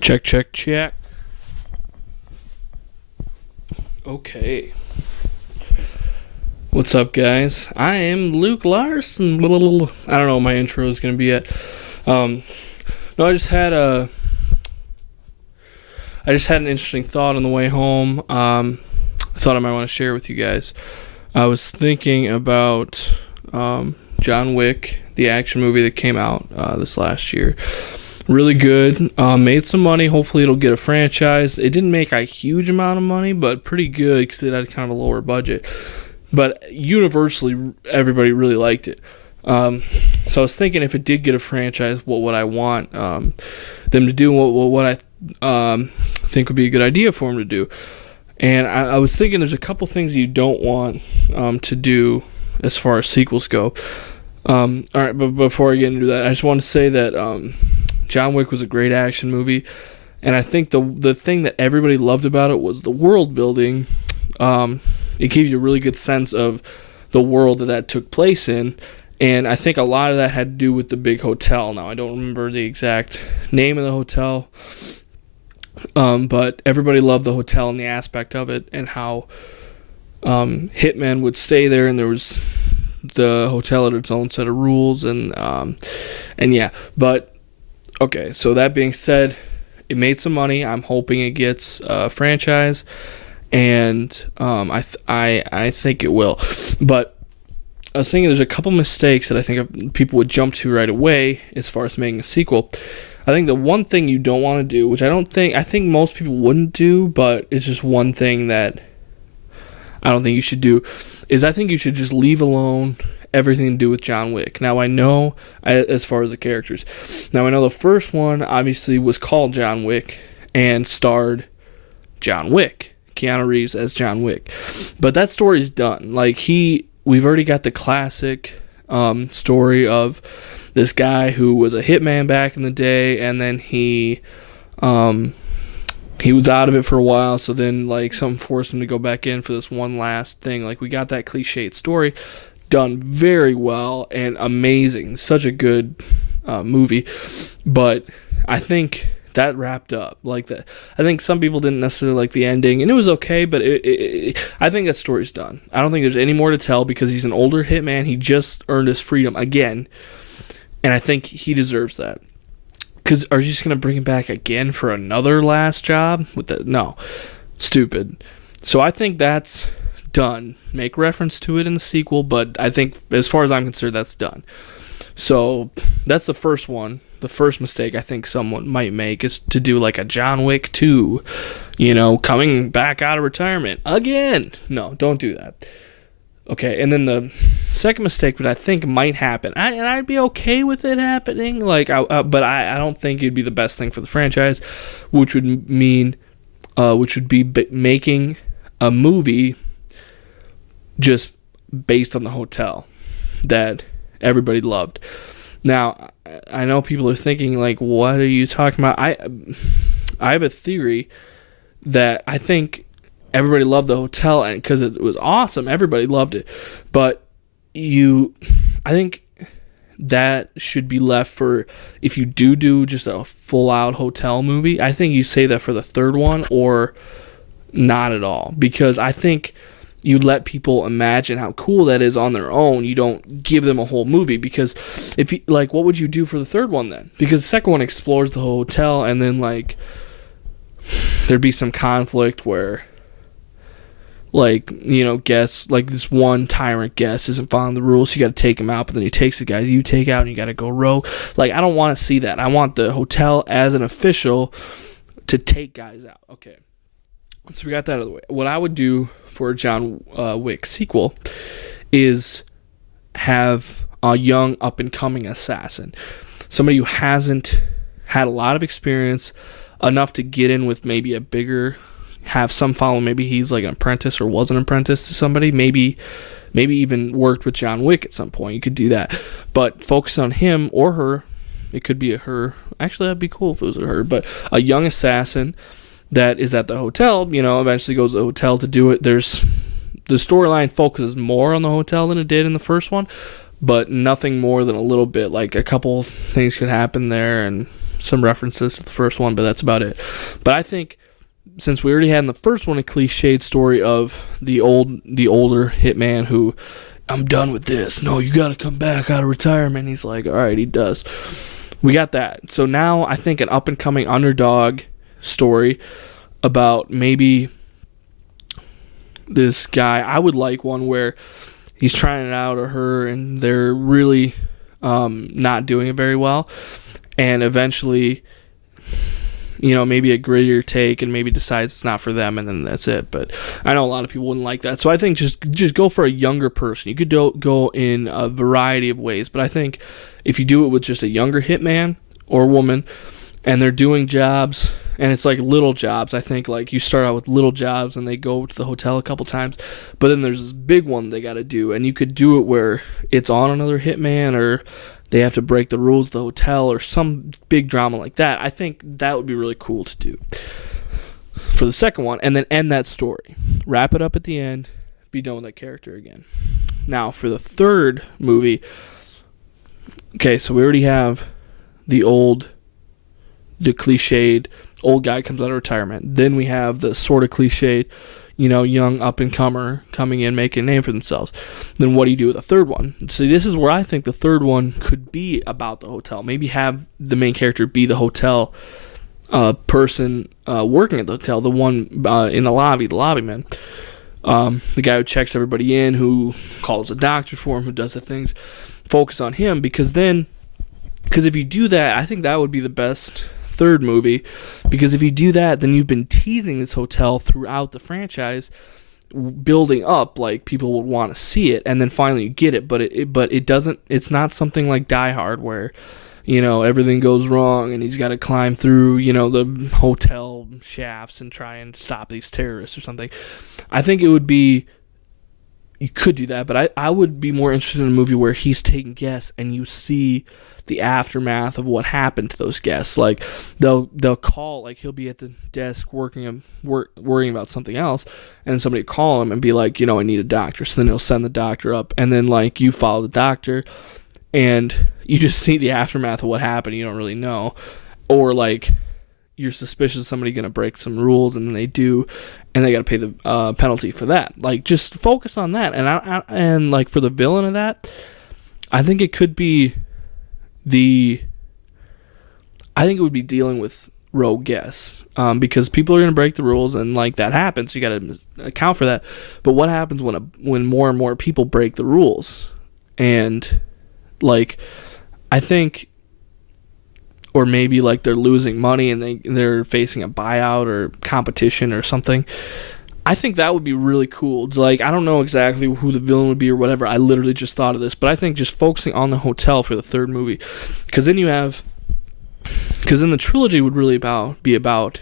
Check, check, check. Okay. What's up, guys? I am Luke Larson. I don't know what my intro is going to be yet. No, I just had an interesting thought on the way home. I thought I might want to share with you guys. I was thinking about John Wick, the action movie that came out this last year. Really good. Made some money. Hopefully it'll get a franchise. It didn't make a huge amount of money, but pretty good because it had kind of a lower budget. But universally, everybody really liked it. So I was thinking if it did get a franchise, what would I want them to do? What I think would be a good idea for them to do. And I was thinking there's a couple things you don't want to do as far as sequels go. All right, but before I get into that, I just want to say that John Wick was a great action movie, and I think the thing that everybody loved about it was the world building. It gave you a really good sense of the world that took place in, and I think a lot of that had to do with the big hotel. Now, I don't remember the exact name of the hotel, but everybody loved the hotel and the aspect of it, and how hitmen would stay there, and there was the hotel had its own set of rules, and yeah. But okay, so that being said, it made some money. I'm hoping it gets a franchise, and I think it will. But I was thinking there's a couple mistakes that I think people would jump to right away as far as making a sequel. I think the one thing you don't want to do, which I think most people wouldn't do, but it's just one thing that I don't think you should do, is I think you should just leave alone everything to do with John Wick. Now, I know, as far as the characters, now I know the first one obviously was called John Wick and starred John Wick, Keanu Reeves as John Wick. But that story's done. Like, we've already got the classic story of this guy who was a hitman back in the day, and then he was out of it for a while, so then like something forced him to go back in for this one last thing. Like, we got that cliched story done very well and amazing. Such a good movie. But I think that wrapped up like that. I think some people didn't necessarily like the ending, and it was okay, but I think that story's done. I don't think there's any more to tell because he's an older hitman. He just earned his freedom again, and I think he deserves that. Because are you just going to bring him back again for another last job? No. Stupid. So I think that's done. Make reference to it in the sequel, but I think, as far as I'm concerned, that's done. So that's the first one. The first mistake I think someone might make is to do like a John Wick 2, coming back out of retirement again. No, don't do that. Okay, and then the second mistake that I think might happen, and I'd be okay with it happening, but I don't think it'd be the best thing for the franchise, which would be making a movie just based on the hotel that everybody loved. Now, I know people are thinking, like, what are you talking about? I have a theory that I think everybody loved the hotel, and because it was awesome, everybody loved it. But I think that should be left for, if you do just a full-out hotel movie, I think you save that for the third one or not at all. Because I think you let people imagine how cool that is on their own. You don't give them a whole movie, because if you, like, what would you do for the third one then? Because the second one explores the hotel, and then like there'd be some conflict where, like, guests, like this one tyrant guest isn't following the rules, so you got to take him out, but then he takes the guys you take out and you got to go rogue. Like, I don't want to see that. I want the hotel as an official to take guys out. Okay, so we got that out of the way. What I would do for a John Wick sequel is have a young up-and-coming assassin, somebody who hasn't had a lot of experience, enough to get in with maybe have some follow. Maybe he's like an apprentice or was an apprentice to somebody. Maybe even worked with John Wick at some point. You could do that, but focus on him or her. It could be a her. Actually, that'd be cool if it was a her. But a young assassin that is at the hotel, eventually goes to the hotel to do it. The storyline focuses more on the hotel than it did in the first one, but nothing more than a little bit. Like, a couple things could happen there, and some references to the first one, but that's about it. But I think since we already had in the first one a cliched story of the older hitman who, I'm done with this. No, you got to come back out of retirement. He's like, all right, he does. We got that. So now I think an up and coming underdog story about maybe this guy. I would like one where he's trying it out, or her, and they're really not doing it very well, and eventually, maybe a grittier take, and maybe decides it's not for them, and then that's it. But I know a lot of people wouldn't like that, so I think just go for a younger person. You could go in a variety of ways, but I think if you do it with just a younger hitman or woman, and they're doing jobs, and it's like little jobs. I think like you start out with little jobs, and they go to the hotel a couple times, but then there's this big one they got to do, and you could do it where it's on another hitman, or they have to break the rules of the hotel, or some big drama like that. I think that would be really cool to do for the second one, and then end that story. Wrap it up at the end, be done with that character again. Now, for the third movie, okay, so we already have the cliched old guy comes out of retirement. Then we have the sort of cliched, young up-and-comer coming in, making a name for themselves. Then what do you do with the third one? See, this is where I think the third one could be about the hotel. Maybe have the main character be the hotel person working at the hotel, the one in the lobby, the lobbyman. The guy who checks everybody in, who calls a doctor for him, who does the things. Focus on him, because if you do that, I think that would be the best third movie, because if you do that, then you've been teasing this hotel throughout the franchise, building up like people would want to see it, and then finally you get it. But it doesn't. It's not something like Die Hard where everything goes wrong and he's got to climb through the hotel shafts and try and stop these terrorists or something. I think it would be. You could do that, but I would be more interested in a movie where he's taking guests and you see the aftermath of what happened to those guests. Like they'll call, like he'll be at the desk worrying about something else, and somebody call him and be like, I need a doctor. So then he'll send the doctor up, and then like you follow the doctor, and you just see the aftermath of what happened. You don't really know, or like you're suspicious of somebody going to break some rules, and then they do, and they got to pay the penalty for that. Like, just focus on that. And like for the villain of that, I think it could be I think it would be dealing with rogue guests, because people are going to break the rules, and like that happens. You got to account for that. But what happens when more and more people break the rules? And like, I think. Or maybe like they're losing money and they're facing a buyout or competition or something. I think that would be really cool. Like, I don't know exactly who the villain would be or whatever. I literally just thought of this. But I think just focusing on the hotel for the third movie. Because then then the trilogy would really be about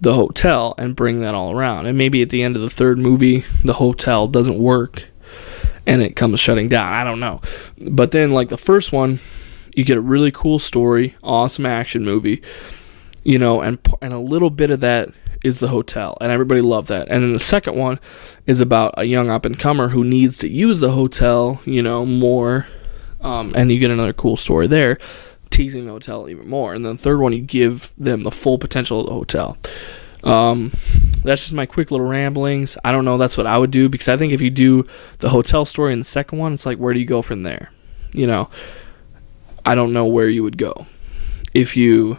the hotel and bring that all around. And maybe at the end of the third movie, the hotel doesn't work and it comes shutting down. I don't know. But then like the first one, you get a really cool story, awesome action movie, and a little bit of that is the hotel, and everybody loved that. And then the second one is about a young up-and-comer who needs to use the hotel, more, and you get another cool story there, teasing the hotel even more. And then the third one, you give them the full potential of the hotel. That's just my quick little ramblings. I don't know, that's what I would do, because I think if you do the hotel story in the second one, it's like, where do you go from there? I don't know where you would go because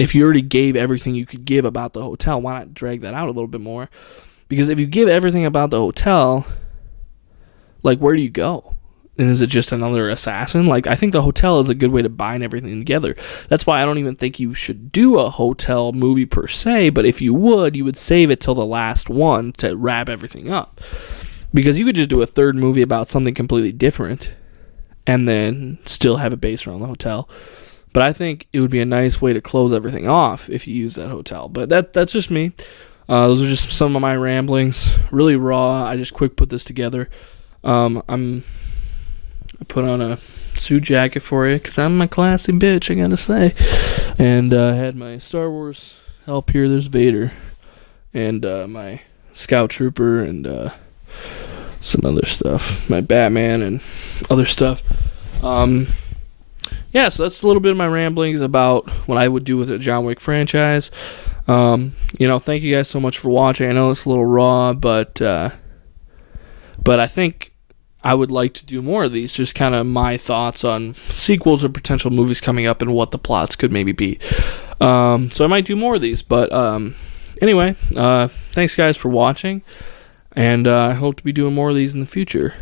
if you already gave everything you could give about the hotel, why not drag that out a little bit more? Because if you give everything about the hotel, like, where do you go? And is it just another assassin? Like, I think the hotel is a good way to bind everything together. That's why I don't even think you should do a hotel movie per se, but if you would save it till the last one to wrap everything up. Because you could just do a third movie about something completely different and then still have it based around the hotel. But I think it would be a nice way to close everything off if you use that hotel. But that's just me. Those are just some of my ramblings. Really raw. I just quick put this together. I put on a suit jacket for you because I'm a classy bitch, I gotta say. And I had my Star Wars help here. There's Vader. And my Scout Trooper and some other stuff, my Batman and other stuff. yeah, so that's a little bit of my ramblings about what I would do with the John Wick franchise. Thank you guys so much for watching. I know it's a little raw, but I think I would like to do more of these. Just kind of my thoughts on sequels or potential movies coming up and what the plots could maybe be. So I might do more of these. But anyway, thanks guys for watching, and I hope to be doing more of these in the future.